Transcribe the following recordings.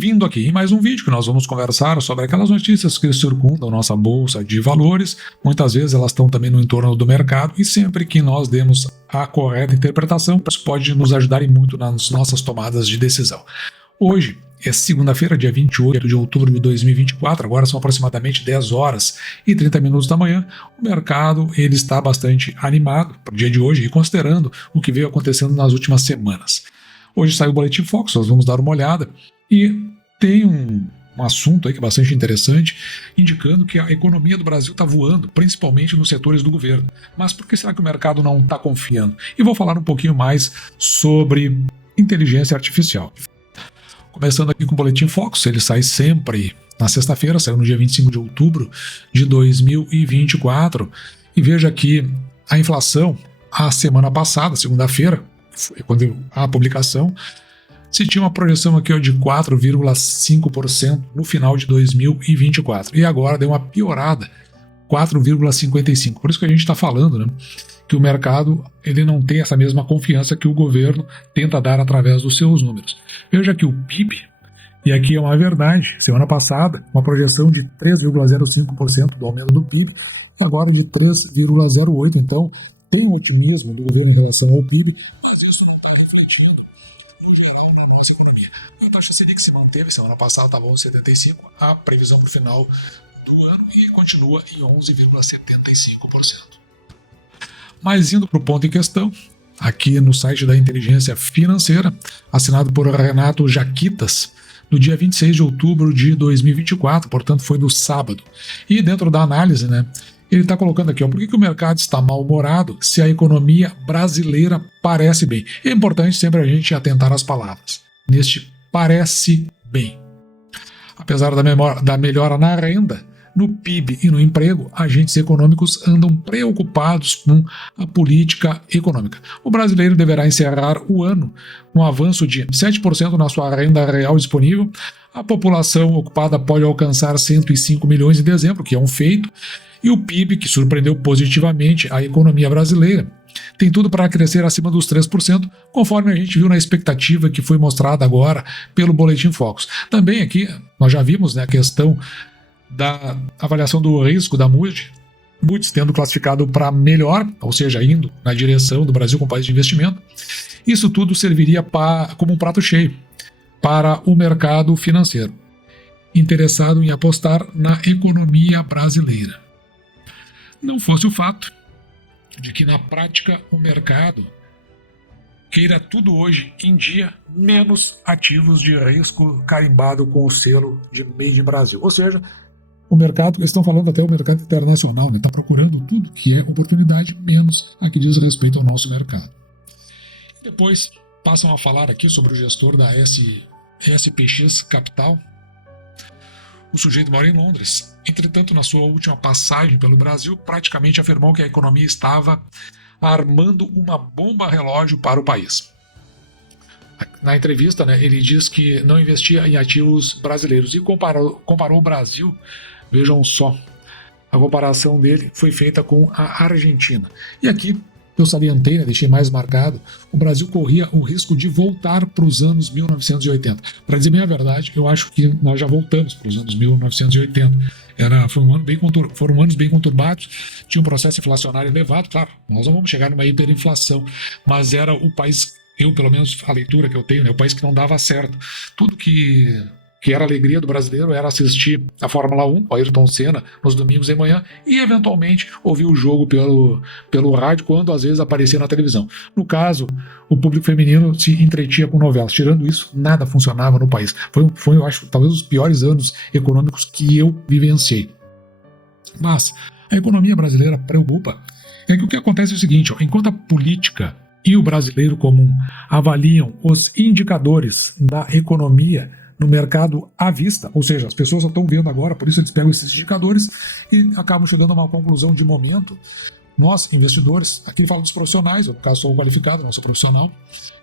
Bem-vindo aqui em mais um vídeo que nós vamos conversar sobre aquelas notícias que circundam nossa bolsa de valores. Muitas vezes elas estão também no entorno do mercado e sempre que nós demos a correta interpretação, isso pode nos ajudar muito nas nossas tomadas de decisão. Hoje é segunda-feira, dia 28 de outubro de 2024, agora são aproximadamente 10 horas e 30 minutos da manhã. O mercado ele está bastante animado para o dia de hoje e considerando o que veio acontecendo nas últimas semanas. Hoje saiu o Boletim Focus, nós vamos dar uma olhada e tem um assunto aí que é bastante interessante, indicando que a economia do Brasil está voando, principalmente nos setores do governo. Mas por que será que o mercado não está confiando? E vou falar um pouquinho mais sobre inteligência artificial. Começando aqui com o Boletim Focus, ele sai sempre na sexta-feira, saiu no dia 25 de outubro de 2024. E veja aqui a inflação, a semana passada, segunda-feira, quando a publicação, se tinha uma projeção aqui de 4,5% no final de 2024. E agora deu uma piorada, 4,55%. Por isso que a gente está falando, né, que o mercado ele não tem essa mesma confiança que o governo tenta dar através dos seus números. Veja aqui o PIB, e aqui é uma verdade. Semana passada, uma projeção de 3,05% do aumento do PIB, agora de 3,08%. Então, tem um otimismo do governo em relação ao PIB, mas isso não está refletindo no geral na nossa economia. A taxa Selic se manteve, semana passada estava 11,75%, a previsão para o final do ano e continua em 11,75%. Mas indo para o ponto em questão, aqui no site da Inteligência Financeira, assinado por Renato Jaquitas, no dia 26 de outubro de 2024, portanto foi no sábado. E dentro da análise, né, ele está colocando aqui, por que o mercado está mal-humorado se a economia brasileira parece bem? É importante sempre a gente atentar às palavras. Neste parece bem. Apesar da melhora na renda, no PIB e no emprego, agentes econômicos andam preocupados com a política econômica. O brasileiro deverá encerrar o ano com um avanço de 7% na sua renda real disponível. A população ocupada pode alcançar 105 milhões em dezembro, que é um feito. E o PIB, que surpreendeu positivamente a economia brasileira, tem tudo para crescer acima dos 3%, conforme a gente viu na expectativa que foi mostrada agora pelo Boletim Focus. Também aqui, nós já vimos, né, a questão da avaliação do risco da Moody's tendo classificado para melhor, ou seja, indo na direção do Brasil como país de investimento. Isso tudo serviria como um prato cheio para o mercado financeiro, interessado em apostar na economia brasileira. Não fosse o fato de que na prática o mercado queira tudo hoje em dia, menos ativos de risco carimbado com o selo de Made in Brasil. Ou seja, o mercado, eles estão falando até o mercado internacional, está procurando tudo que é oportunidade, menos a que diz respeito ao nosso mercado. E depois passam a falar aqui sobre o gestor da SPX Capital. O sujeito mora em Londres. Entretanto, na sua última passagem pelo Brasil, praticamente afirmou que a economia estava armando uma bomba relógio para o país. Na entrevista, né, ele diz que não investia em ativos brasileiros e comparou o Brasil, vejam só, a comparação dele foi feita com a Argentina. E aqui eu salientei, né, deixei mais marcado, o Brasil corria o risco de voltar para os anos 1980. Para dizer bem a verdade, eu acho que nós já voltamos para os anos 1980. Foram anos bem conturbados, tinha um processo inflacionário elevado, claro, nós não vamos chegar numa hiperinflação, mas era o país, pelo menos a leitura que eu tenho, né, o país que não dava certo. Tudo que era a alegria do brasileiro era assistir a Fórmula 1, o Ayrton Senna, nos domingos de manhã, e eventualmente ouvir o jogo pelo rádio, quando às vezes aparecia na televisão. No caso, o público feminino se entretinha com novelas. Tirando isso, nada funcionava no país. Foi, eu acho, talvez os piores anos econômicos que eu vivenciei. Mas a economia brasileira preocupa. É que o que acontece é o seguinte, enquanto a política e o brasileiro comum avaliam os indicadores da economia no mercado à vista, ou seja, as pessoas só estão vendo agora, por isso eles pegam esses indicadores e acabam chegando a uma conclusão de momento. Nós, investidores, aqui falo dos profissionais, eu, no caso sou qualificado, não sou profissional,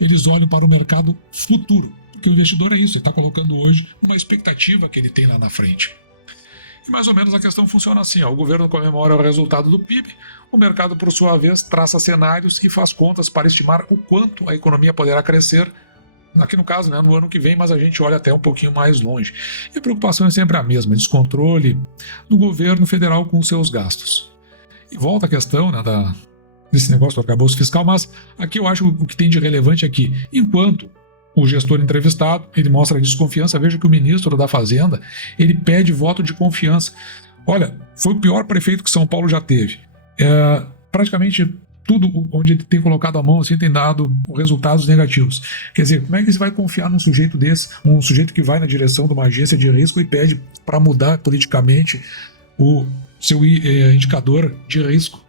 eles olham para o mercado futuro, porque o investidor é isso, ele está colocando hoje uma expectativa que ele tem lá na frente. E mais ou menos a questão funciona assim, o governo comemora o resultado do PIB, o mercado, por sua vez, traça cenários e faz contas para estimar o quanto a economia poderá crescer aqui no caso, né, no ano que vem, mas a gente olha até um pouquinho mais longe. E a preocupação é sempre a mesma, descontrole do governo federal com seus gastos. E volta a questão, né, desse negócio do arcabouço fiscal, mas aqui eu acho o que tem de relevante é que, enquanto o gestor entrevistado, ele mostra desconfiança, veja que o ministro da Fazenda, ele pede voto de confiança. Olha, foi o pior prefeito que São Paulo já teve. Praticamente tudo onde ele tem colocado a mão assim, tem dado resultados negativos. Quer dizer, como é que você vai confiar num sujeito desse, um sujeito que vai na direção de uma agência de risco e pede para mudar politicamente o seu indicador de risco?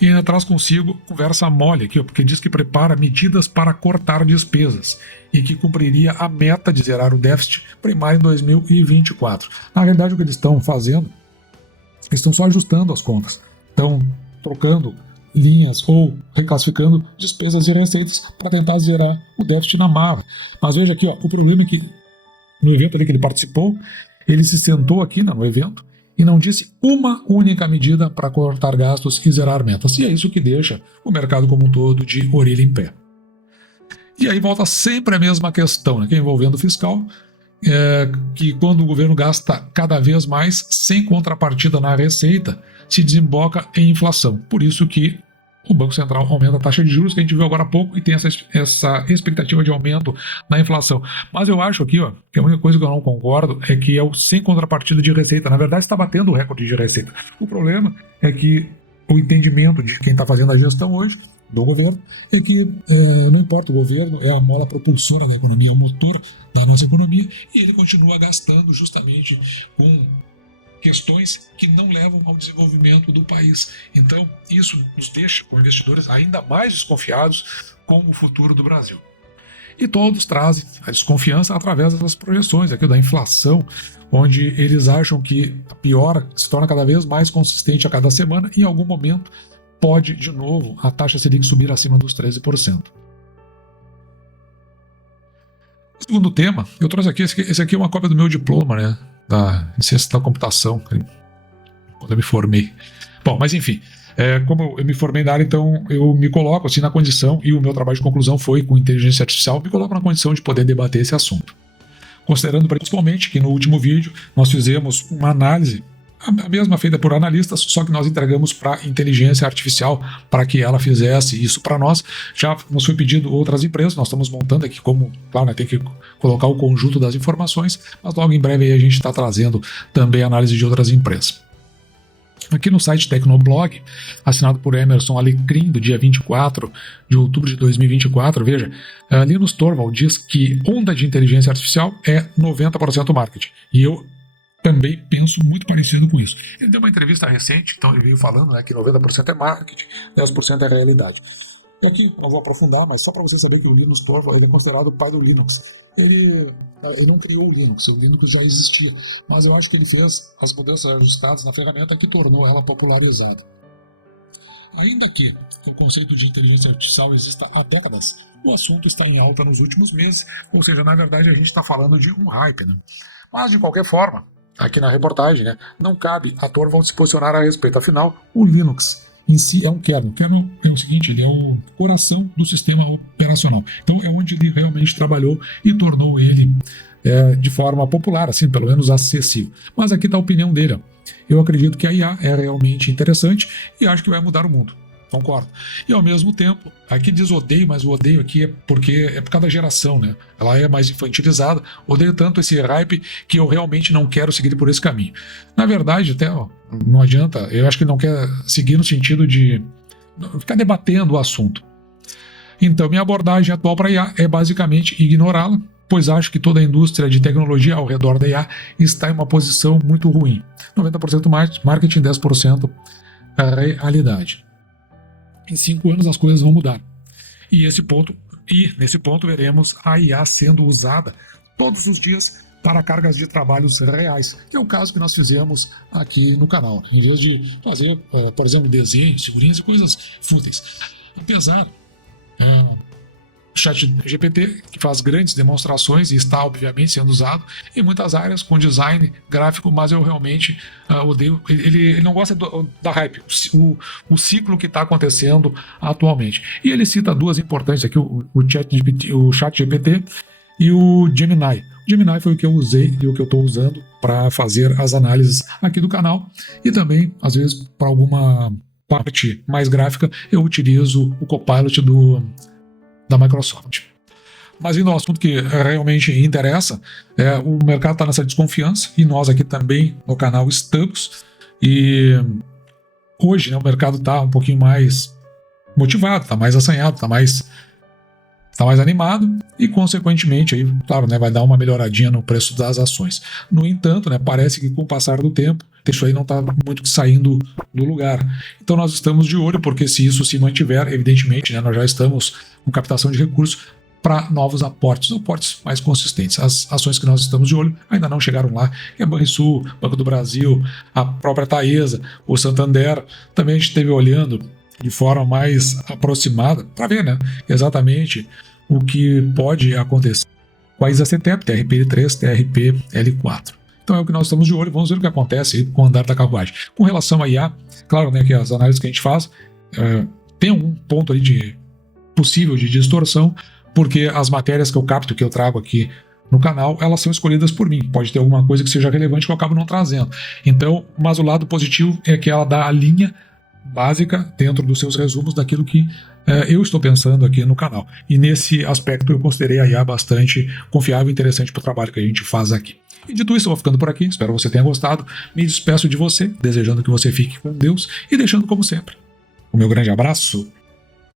E ainda traz consigo conversa mole aqui, porque diz que prepara medidas para cortar despesas e que cumpriria a meta de zerar o déficit primário em 2024. Na realidade, o que eles estão fazendo, eles estão só ajustando as contas, estão trocando linhas ou reclassificando despesas e receitas para tentar zerar o déficit na marra. Mas veja aqui, ó, o problema é que no evento ali que ele participou, ele se sentou aqui no evento e não disse uma única medida para cortar gastos e zerar metas. E é isso que deixa o mercado como um todo de orelha em pé. E aí volta sempre a mesma questão, né, que é envolvendo o fiscal, que quando o governo gasta cada vez mais, sem contrapartida na receita, se desemboca em inflação. Por isso que o Banco Central aumenta a taxa de juros, que a gente viu agora há pouco, e tem essa expectativa de aumento na inflação. Mas eu acho aqui, ó, que a única coisa que eu não concordo é que é o sem contrapartida de receita. Na verdade, está batendo o recorde de receita. O problema é que o entendimento de quem está fazendo a gestão hoje, do governo, é que não importa, o governo é a mola propulsora da economia, é o motor da nossa economia, e ele continua gastando justamente com questões que não levam ao desenvolvimento do país. Então, isso nos deixa, como investidores, ainda mais desconfiados com o futuro do Brasil. E todos trazem a desconfiança através das projeções aqui da inflação, onde eles acham que a piora se torna cada vez mais consistente a cada semana e em algum momento pode, de novo, a taxa Selic subir acima dos 13%. O segundo tema, eu trouxe aqui, esse aqui é uma cópia do meu diploma, né, da ciência da computação, quando eu me formei. Bom, mas enfim, como eu me formei na área, então eu me coloco assim na condição, e o meu trabalho de conclusão foi com inteligência artificial, me coloco na condição de poder debater esse assunto. Considerando principalmente que no último vídeo nós fizemos uma análise, a mesma feita por analistas, só que nós entregamos para a inteligência artificial para que ela fizesse isso para nós. Já nos foi pedido outras empresas, nós estamos montando aqui como, claro, né, tem que colocar o conjunto das informações, mas logo em breve aí a gente está trazendo também análise de outras empresas. Aqui no site Tecnoblog, assinado por Emerson Alecrim, do dia 24 de outubro de 2024, veja, Linus Torvald diz que onda de inteligência artificial é 90% marketing. E eu também penso muito parecido com isso. Ele deu uma entrevista recente, então ele veio falando, né, que 90% é marketing, 10% é realidade. E aqui, não vou aprofundar, mas só para você saber que o Linus Torvald ele é considerado o pai do Linux. Ele não criou o Linux já existia, mas eu acho que ele fez as mudanças ajustadas na ferramenta que tornou ela popularizada. Ainda que o conceito de inteligência artificial exista há décadas, o assunto está em alta nos últimos meses, ou seja, na verdade a gente está falando de um hype, né? Mas de qualquer forma, aqui na reportagem, né, não cabe a Torvald se posicionar a respeito, afinal, o Linux em si é um kernel. O kernel é o seguinte, ele é o coração do sistema operacional. Então é onde ele realmente trabalhou e tornou ele de forma popular, assim, pelo menos acessível. Mas aqui está a opinião dele. Ó. Eu acredito que a IA é realmente interessante e acho que vai mudar o mundo. Concordo. E ao mesmo tempo, aqui diz odeio, mas o odeio aqui é porque é por causa da geração, né? Ela é mais infantilizada. Odeio tanto esse hype que eu realmente não quero seguir por esse caminho. Na verdade, até não adianta, eu acho que não quer seguir no sentido de ficar debatendo o assunto. Então, minha abordagem atual para a IA é basicamente ignorá-la, pois acho que toda a indústria de tecnologia ao redor da IA está em uma posição muito ruim. 90% marketing, 10% realidade. Em 5 anos as coisas vão mudar. E nesse ponto veremos a IA sendo usada todos os dias para cargas de trabalhos reais, que é o caso que nós fizemos aqui no canal. Em vez de fazer, por exemplo, desenho, figurinhas e coisas fúteis. Apesar ChatGPT, que faz grandes demonstrações e está obviamente sendo usado em muitas áreas com design gráfico, mas eu realmente odeio, ele não gosta da hype, o ciclo que está acontecendo atualmente. E ele cita duas importantes aqui, o ChatGPT e o Gemini. O Gemini foi o que eu usei e o que eu estou usando para fazer as análises aqui do canal, e também, às vezes, para alguma parte mais gráfica, eu utilizo o Copilot da Microsoft. Mas indo ao assunto que realmente interessa, o mercado está nessa desconfiança, e nós aqui também no canal estamos, e hoje, né, o mercado está um pouquinho mais motivado, está mais assanhado, está mais animado, e consequentemente aí, claro, né, vai dar uma melhoradinha no preço das ações. No entanto, né, parece que com o passar do tempo isso aí não está muito saindo do lugar. Então nós estamos de olho, porque se isso se mantiver, evidentemente, né, nós já estamos com captação de recursos para novos aportes mais consistentes. As ações que nós estamos de olho ainda não chegaram lá, que é Banrisul, Banco do Brasil, a própria Taesa, o Santander. Também a gente esteve olhando de forma mais aproximada para ver, né, exatamente o que pode acontecer com a ISA-CETEP, TRPL3, TRPL4. Então é o que nós estamos de olho, vamos ver o que acontece aí com o andar da carruagem. Com relação a IA, claro, né, que as análises que a gente faz tem um ponto ali de possível de distorção, porque as matérias que eu capto, que eu trago aqui no canal, elas são escolhidas por mim. Pode ter alguma coisa que seja relevante que eu acabo não trazendo. Então, mas o lado positivo é que ela dá a linha básica dentro dos seus resumos daquilo que eu estou pensando aqui no canal. E nesse aspecto eu considerei a IA bastante confiável e interessante para o trabalho que a gente faz aqui. E dito isso, eu vou ficando por aqui. Espero que você tenha gostado. Me despeço de você, desejando que você fique com Deus e deixando, como sempre, o meu grande abraço.